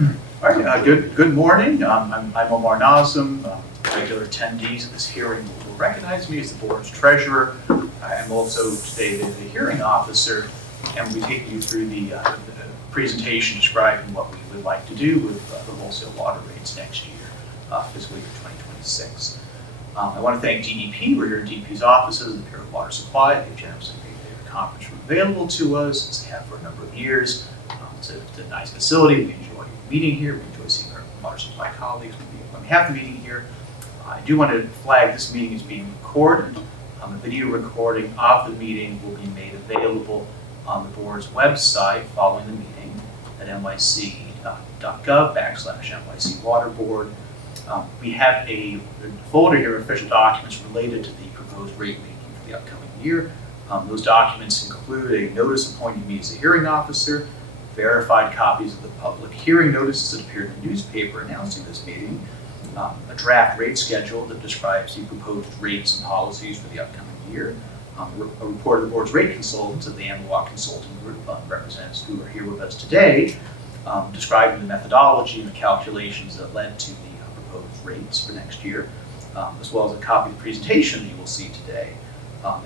All right, good morning. I'm Omar Nazem. Regular attendees of this hearing will recognize me as the board's treasurer. I'm also today the hearing officer, and we'll be taking you through the presentation describing what we would like to do with the wholesale water rates next year, fiscal year 2026. I want to thank DEP. We're here in DEP's offices, the Bureau of Water Supply. They've generously made their conference room available to us, as they have for a number of years. It's a nice facility. We enjoy meeting here. We enjoy seeing our water supply colleagues when we have the meeting here. I do want to flag this meeting is being recorded. A video recording of the meeting will be made available on the board's website following the meeting at nyc.gov/NYC Water Board. We have a folder here of official documents related to the proposed rate making for the upcoming year. Those documents include a notice appointing me as a hearing officer, verified copies of the public hearing notices that appeared in the newspaper announcing this meeting, a draft rate schedule that describes the proposed rates and policies for the upcoming year, a report of the board's rate consultants of the Amawak Consulting Group, representatives who are here with us today, describing the methodology and the calculations that led to the proposed rates for next year, as well as a copy of the presentation that you will see today,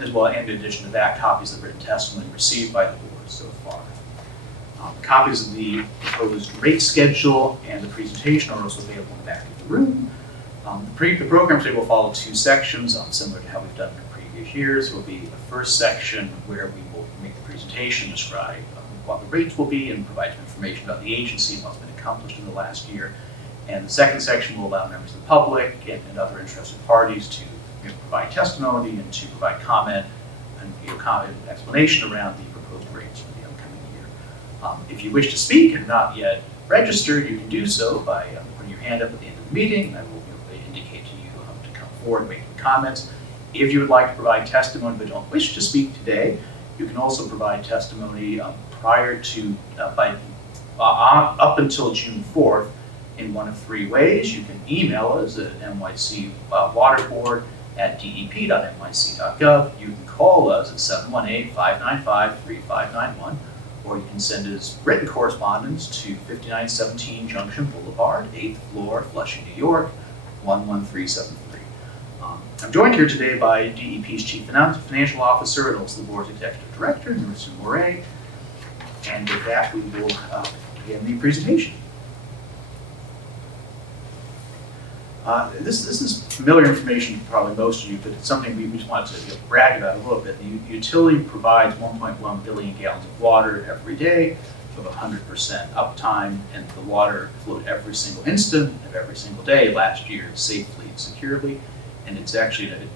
as well, and in addition to that, copies of the written testimony received by the board so far. Copies of the proposed rate schedule and the presentation are also available in the back of the room. The program today will follow two sections, similar to how we've done in previous years. It will be the first section where we will make the presentation, describe what the rates will be, and provide some information about the agency and what's been accomplished in the last year. And the second section will allow members of the public and other interested parties to provide testimony and to provide comment and explanation around the proposed rates for the upcoming year. If you wish to speak and not yet registered, you can do so by putting your hand up at the end of the meeting. I will indicate to you to come forward and make comments. If you would like to provide testimony but don't wish to speak today, you can also provide testimony prior to up until June 4th in one of three ways. You can email us at nycwaterboard@dep.nyc.gov. You can call us at 718-595-3591. Or you can send us written correspondence to 5917 Junction Boulevard, 8th floor, Flushing, New York, 11373. I'm joined here today by DEP's Chief Financial Officer and also the board's Executive Director, Mr. Moray. And with that, we will begin the presentation. This is familiar information for probably most of you, but it's something we just wanted to brag about a little bit. The utility provides 1.1 billion gallons of water every day with 100% uptime, and the water flowed every single instant of every single day last year safely and securely. And it's actually an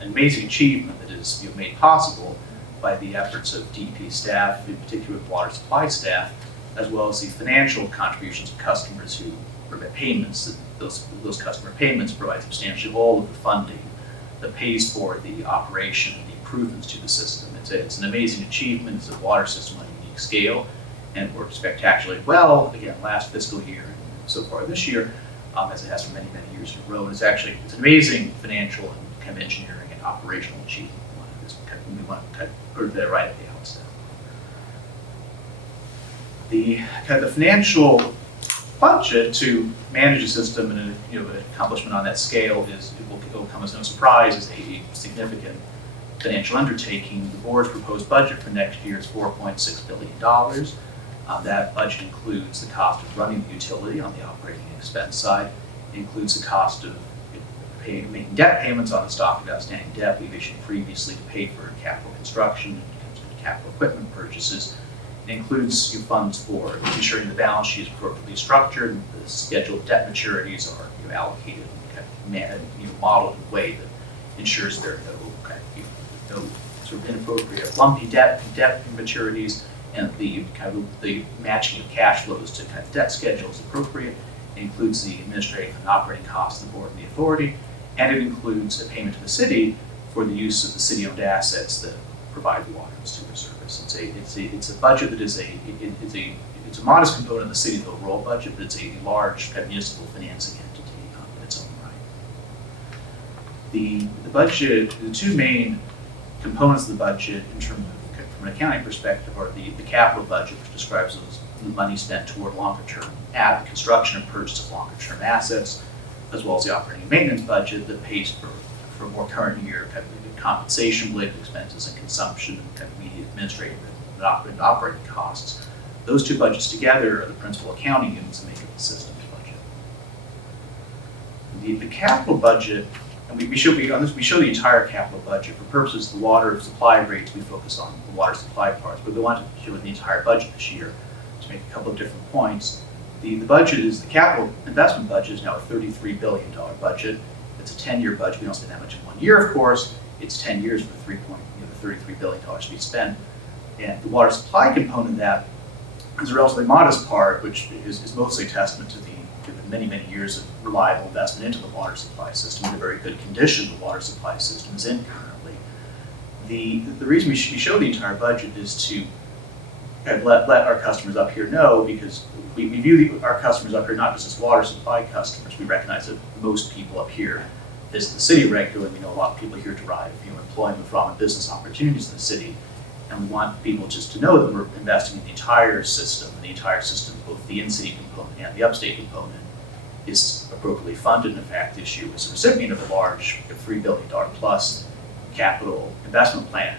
amazing achievement that is made possible by the efforts of DEP staff, in particular the water supply staff, as well as the financial contributions of customers who remit payments. Those customer payments provide substantially all of the funding that pays for the operation and the improvements to the system. It's an amazing achievement. It's a water system on a unique scale, and it worked spectacularly well, again, last fiscal year and so far this year, as it has for many, many years in a row. And it's an amazing financial and kind of engineering and operational achievement. We want to put that right at the outset. The financial budget to manage a system and an accomplishment on that scale it will come as no surprise as a significant financial undertaking. The board's proposed budget for next year is $4.6 billion. That budget includes the cost of running the utility on the operating expense side. It includes the cost of making debt payments on the stock of outstanding debt we've issued previously to pay for capital construction and capital equipment purchases. It includes funds for ensuring the balance sheet is appropriately structured, and the scheduled debt maturities are allocated and modeled in a way that ensures there are no sort of inappropriate lumpy debt maturities, and the matching of cash flows to debt schedule is appropriate. It includes the administrative and operating costs of the board and the authority, and it includes a payment to the city for the use of the city-owned assets that provide the water and sewer service. It's a budget that is it's a modest component of the city's overall budget, but it's a large municipal financing entity in its own right. The budget, the two main components of the budget in terms of from an accounting perspective are the capital budget, which describes those from the money spent toward longer-term construction and purchase of longer-term assets, as well as the operating and maintenance budget that pays for more current year kind of compensation-related expenses and consumption and kind of immediate administrative and operating costs. Those two budgets together are the principal accounting units that make up the systems budget. The capital budget, and we show the entire capital budget. For purposes of the water supply rates, we focus on the water supply parts, but we want to show the entire budget this year to make a couple of different points. The capital investment budget is now a $33 billion budget. It's a 10-year budget. We don't spend that much in 1 year, of course. It's 10 years for $33 billion to be spent. And the water supply component of that is a relatively modest part, which is mostly a testament to the many, many years of reliable investment into the water supply system and the very good condition the water supply system is in currently. The reason we show the entire budget is to let our customers up here know, because we view our customers up here not just as water supply customers. We recognize that most people up here visit the city regularly. We know a lot of people here derive employment from and business opportunities in the city. And we want people just to know that we're investing in the entire system, both the in-city component and the upstate component, is appropriately funded. And in fact, this year was a recipient of a large $3 billion plus capital investment plan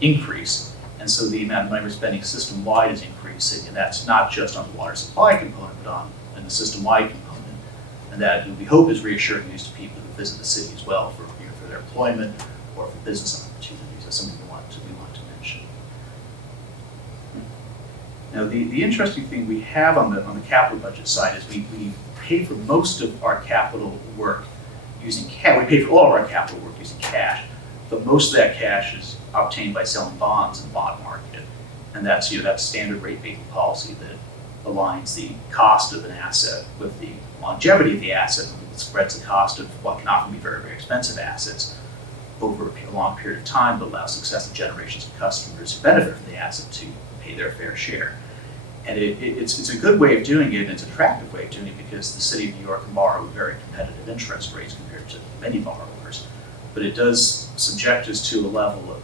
increase. And so the amount of money we're spending system-wide is increasing, and that's not just on the water supply component, but on the system-wide component. And that we hope is reassuring news to people who visit the city as well for their employment or for business opportunities. That's something we want to mention. Now, the interesting thing we have on the capital budget side is we pay for most of our capital work using cash. We pay for all of our capital work using cash, but most of that cash is obtained by selling bonds in the bond market, and that's standard rate-making policy that aligns the cost of an asset with the longevity of the asset, and spreads the cost of what can often be very, very expensive assets over a long period of time, but allows successive generations of customers who benefit from the asset to pay their fair share. And it's a good way of doing it, and it's an attractive way of doing it, because the city of New York can borrow at very competitive interest rates compared to many borrowers. But it does subject us to a level of,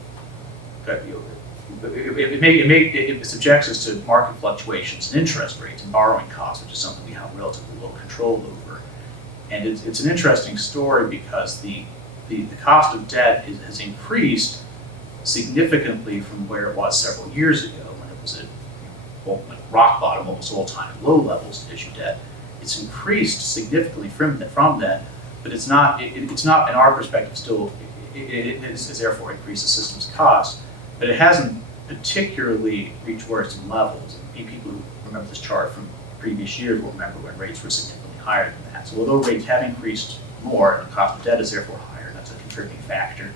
it subjects us to market fluctuations in interest rates and borrowing costs, which is something we have relatively little control over. And it's an interesting story, because the cost of debt has increased significantly from where it was several years ago, when it was at rock bottom, almost all-time low levels to issue debt. It's increased significantly from then, but it's not in our perspective still. It has therefore increased the system's cost, but it hasn't particularly reached worsening levels. And people who remember this chart from previous years will remember when rates were significantly higher than that. So although rates have increased more, and the cost of debt is therefore higher, and that's a contributing factor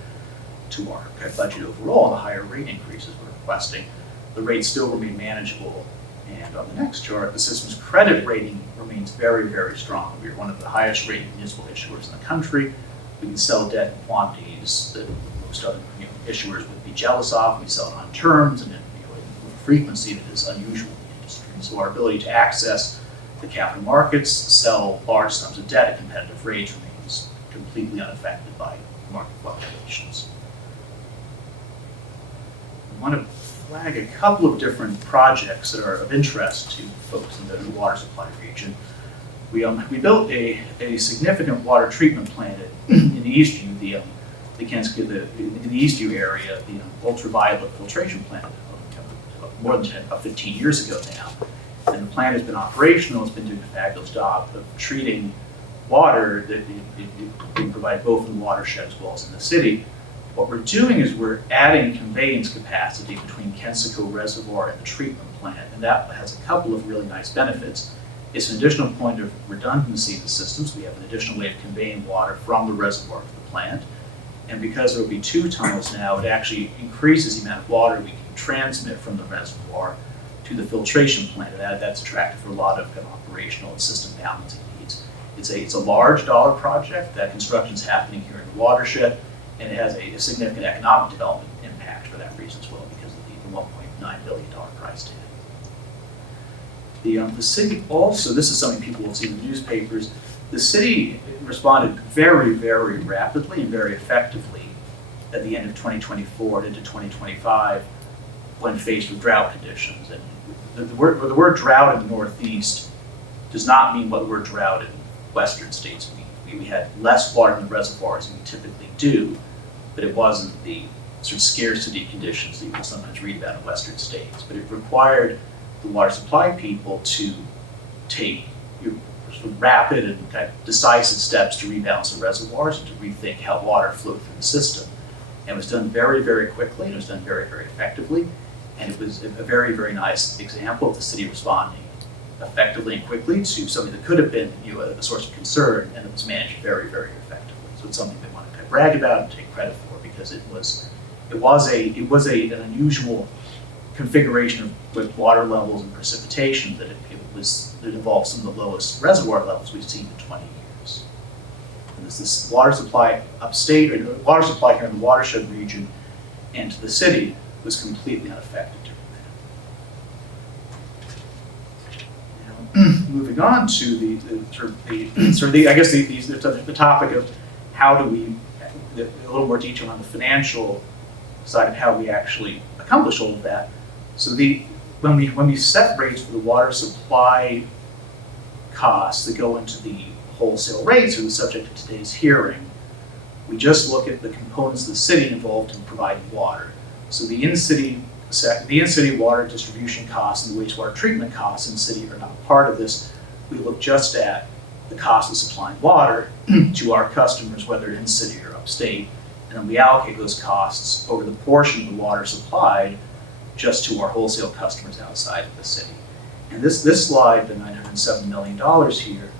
to our budget overall, and the higher rate increases we're requesting, the rates still remain manageable. And on the next chart, the system's credit rating remains very, very strong. We are one of the highest rated municipal issuers in the country. We can sell debt in quantities that most other issuers would be jealous of. We sell it on terms and with a frequency that is unusual in the industry. So our ability to access the capital markets, sell large sums of debt at competitive rates, remains completely unaffected by market fluctuations. I want to flag a couple of different projects that are of interest to folks in the water supply region. We built a significant water treatment plant in the Eastview, in the Eastview area, the ultraviolet filtration plant, more than 15 years ago now. And the plant has been operational. It's been doing a fabulous job of treating water that it can provide both in the watershed as well as in the city. What we're doing is we're adding conveyance capacity between Kensico Reservoir and the treatment plant, and that has a couple of really nice benefits. It's an additional point of redundancy in the systems. We have an additional way of conveying water from the reservoir to the plant. And because there will be 2 tunnels now, it actually increases the amount of water we can transmit from the reservoir to the filtration plant. And that's attractive for a lot of operational and system balancing needs. It's a large dollar project. That construction is happening here in the watershed, and it has a significant economic development impact for that reason as well, because of the $1.9 billion price tag. The city also, this is something people will see in the newspapers, the city responded very, very rapidly and very effectively at the end of 2024 and into 2025 when faced with drought conditions. And the word drought in the Northeast does not mean what the word drought in Western states mean. We had less water in the reservoirs than we typically do, but it wasn't the sort of scarcity conditions that you can sometimes read about in Western states. But it required the water supply people to take sort of rapid and kind of decisive steps to rebalance the reservoirs and to rethink how water flowed through the system. And it was done very, very quickly, and it was done very, very effectively. And it was a very, very nice example of the city responding effectively and quickly to something that could have been a source of concern, and it was managed very, very effectively. So it's something they want to brag about and take credit for, because it was an unusual configuration with water levels and precipitation that it involved some of the lowest reservoir levels we've seen in 20 years. And this water supply upstate, or water supply here in the watershed region and to the city was completely unaffected during that. Moving on to the topic of how do we, a little more detail on the financial side of how we actually accomplish all of that. So when we set rates for the water supply costs that go into the wholesale rates, or the subject of today's hearing, we just look at the components of the city involved in providing water. So the in-city water distribution costs and the wastewater treatment costs in the city are not part of this. We look just at the cost of supplying water to our customers, whether in-city or upstate, and then we allocate those costs over the portion of the water supplied just to our wholesale customers outside of the city. And this slide, the $907 million here,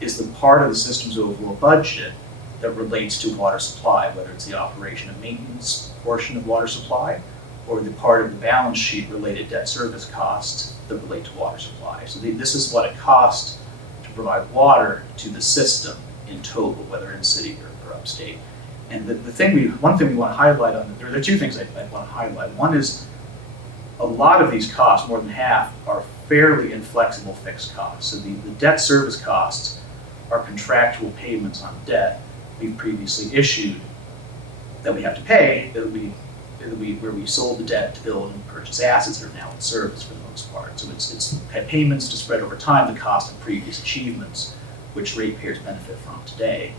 is the part of the system's overall budget that relates to water supply, whether it's the operation and maintenance portion of water supply, or the part of the balance sheet related debt service costs that relate to water supply. So this is what it costs to provide water to the system in total, whether in city or upstate. And one thing we want to highlight there are two things I want to highlight. One is a lot of these costs, more than half, are fairly inflexible fixed costs. So the debt service costs are contractual payments on debt we've previously issued that we have to pay, where we sold the debt to build and purchase assets that are now in service for the most part. So it's payments to spread over time the cost of previous achievements, which ratepayers benefit from today.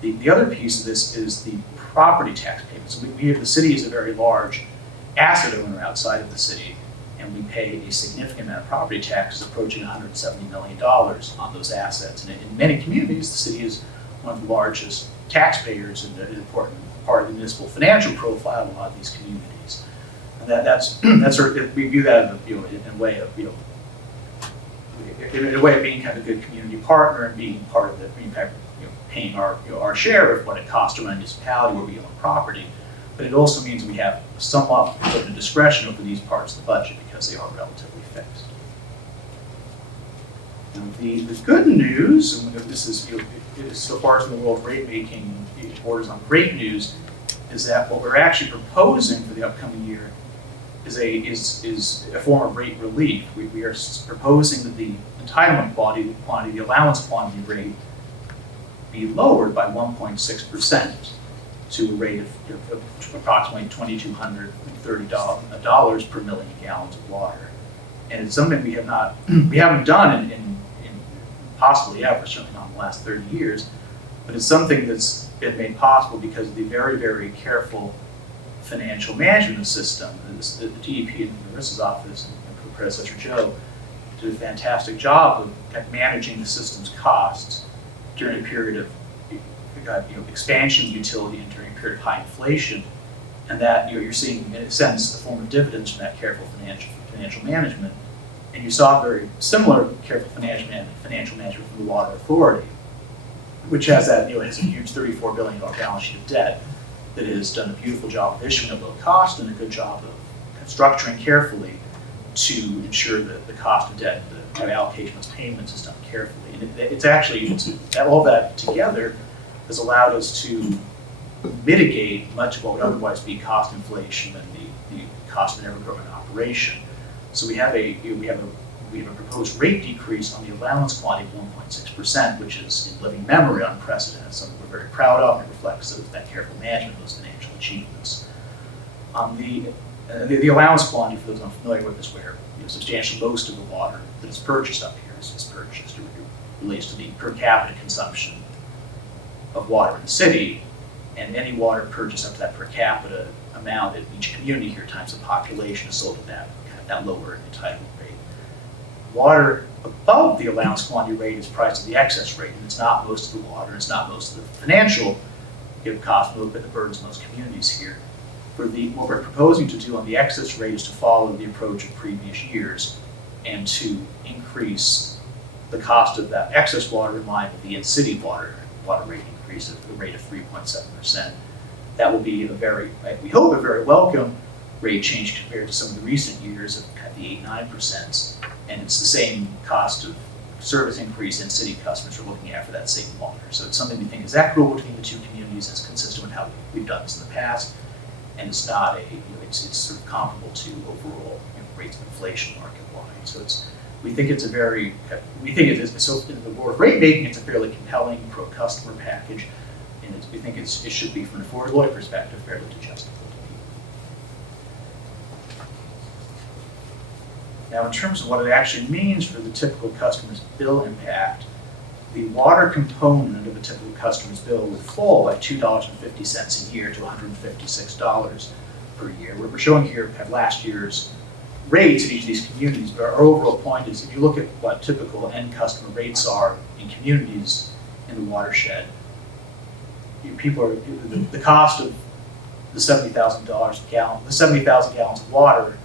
The other piece of this is the property tax payments. So the city is a very large asset owner outside of the city, and we pay a significant amount of property taxes approaching $170 million on those assets. And in many communities, the city is one of the largest taxpayers and an important part of the municipal financial profile of a lot of these communities. And that's sort of, we view that in a way of being kind of a good community partner and being part of the paying our share of what it costs to run a municipality where we own property. But it also means we have somewhat of the discretion over these parts of the budget because they are relatively fixed. Now, the good news, and this is so far as in the world of rate making borders on great news, is that what we're actually proposing for the upcoming year is a form of rate relief. We are proposing that the entitlement quantity, the allowance quantity rate, be lowered by 1.6% to a rate of approximately $2,230 per million gallons of water. And it's something we haven't done in possibly ever, certainly not in the last 30 years, but it's something that's been made possible because of the very, very careful financial management system. The DEP and Marissa's office and her predecessor Joe did a fantastic job of managing the system's costs during a period of expansion of utility and during a period of high inflation, and that you're seeing, in a sense, a form of dividends from that careful financial management. And you saw very similar careful financial management from the Water Authority, which has a huge $34 billion balance sheet of debt that has done a beautiful job of issuing at low cost and a good job of structuring carefully to ensure that the cost of debt, the allocation of those payments is done carefully. And all that together has allowed us to mitigate much of what would otherwise be cost inflation and the cost of an ever-growing operation. So we have a proposed rate decrease on the allowance quantity of 1.6%, which is in living memory unprecedented, something we're very proud of, and it reflects that careful management of those financial achievements. On the The allowance quantity, for those unfamiliar with, is where substantially most of the water that is purchased up here is purchased. It relates to the per capita consumption of water in the city, and any water purchased up to that per capita amount in each community here times the population is sold at that lower entitlement rate. Water above the allowance quantity rate is priced at the excess rate, and it's not most of the water, it's not most of the financial cost, but the burdens of most communities here. What we're proposing to do on the excess rate is to follow the approach of previous years and to increase the cost of that excess water in line with the in-city water rate increase at the rate of 3.7%. That will be we hope, a very welcome rate change compared to some of the recent years of the 8-9%. And it's the same cost of service increase in city customers are looking at for that same water. So it's something we think is equitable between the two communities. It's consistent with how we've done this in the past. And it's not it's sort of comparable to overall rates of inflation market-wide. So we think it is, so in the board of rate making, it's a fairly compelling pro-customer package, and we think it should be, from an affordability perspective, fairly digestible to people. Now, in terms of what it actually means for the typical customer's bill impact, the water component of a typical customer's bill would fall by $2.50 a year to $156 per year. What we're showing here last year's rates in each of these communities, but our overall point is, if you look at what typical end customer rates are in communities in the watershed, the cost of the 70,000 gallons of water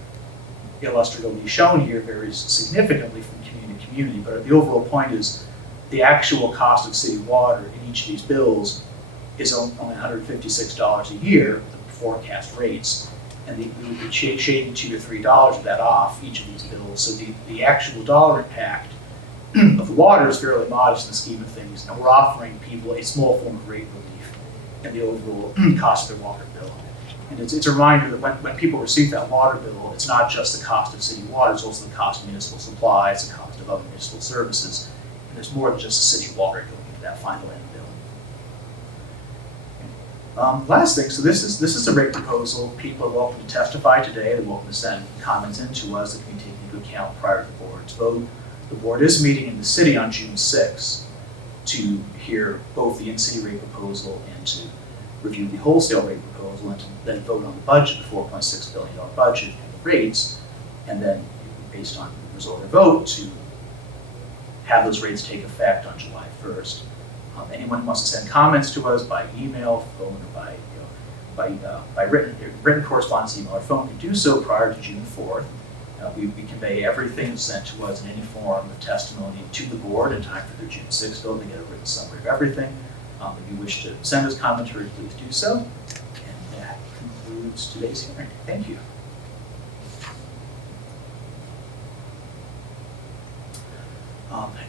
illustratively shown here varies significantly from community to community, but the overall point is the actual cost of city water in each of these bills is only $156 a year, the forecast rates, and we would be shaving $2 to $3 of that off each of these bills. So the actual dollar impact of the water is fairly modest in the scheme of things, and we're offering people a small form of rate relief in the overall cost of their water bill. And it's a reminder that when people receive that water bill, it's not just the cost of city water, it's also the cost of municipal supplies, the cost of other municipal services, and there's more than just the city water going into that final end bill. Last thing, so this is a rate proposal. People are welcome to testify today. They're welcome to send comments in to us that can be taken into account prior to the board's vote. The board is meeting in the city on June 6th to hear both the in-city rate proposal and to review the wholesale rate proposal, and to then vote on the budget, the $4.6 billion budget and the rates, and then based on the result of the vote to have those rates take effect on July 1st. Anyone who wants to send comments to us by email, phone, or by written correspondence, email, or phone can do so prior to June 4th. We convey everything sent to us in any form of testimony to the board in time for their June 6th vote. They get a written summary of everything. If you wish to send us commentary, please do so. And that concludes today's hearing. Thank you.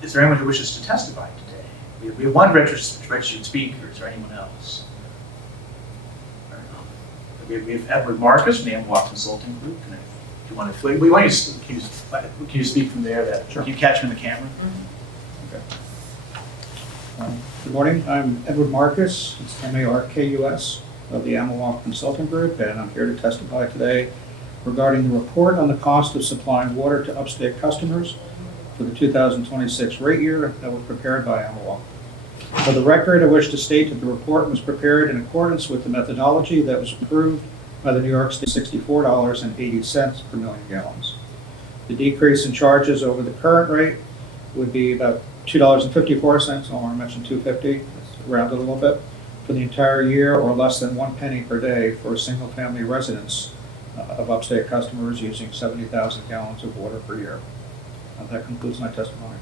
Is there anyone who wishes to testify today? We have one registered speaker. Is there anyone else? We have Edward Marcus from the Amwalk Consulting Group. Do you want to? Can you speak from there? Sure. Can you catch him in the camera? Mm-hmm. Okay. Good morning. I'm Edward Marcus. It's M-A-R-K-U-S of the Amwalk Consulting Group, and I'm here to testify today regarding the report on the cost of supplying water to upstate customers for the 2026 rate year that was prepared by Amwalk. For the record, I wish to state that the report was prepared in accordance with the methodology that was approved by the New York State, $64.80 per million gallons. The decrease in charges over the current rate would be about $2.54, I want to mention $2.50, rounded a little bit, for the entire year, or less than 1 penny per day for a single-family residence of upstate customers using 70,000 gallons of water per year. That concludes my testimony.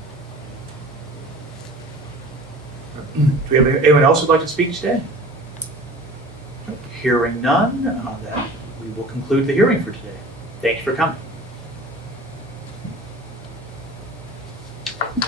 Do we have anyone else who'd like to speak today? Hearing none, that we will conclude the hearing for today. Thank you for coming.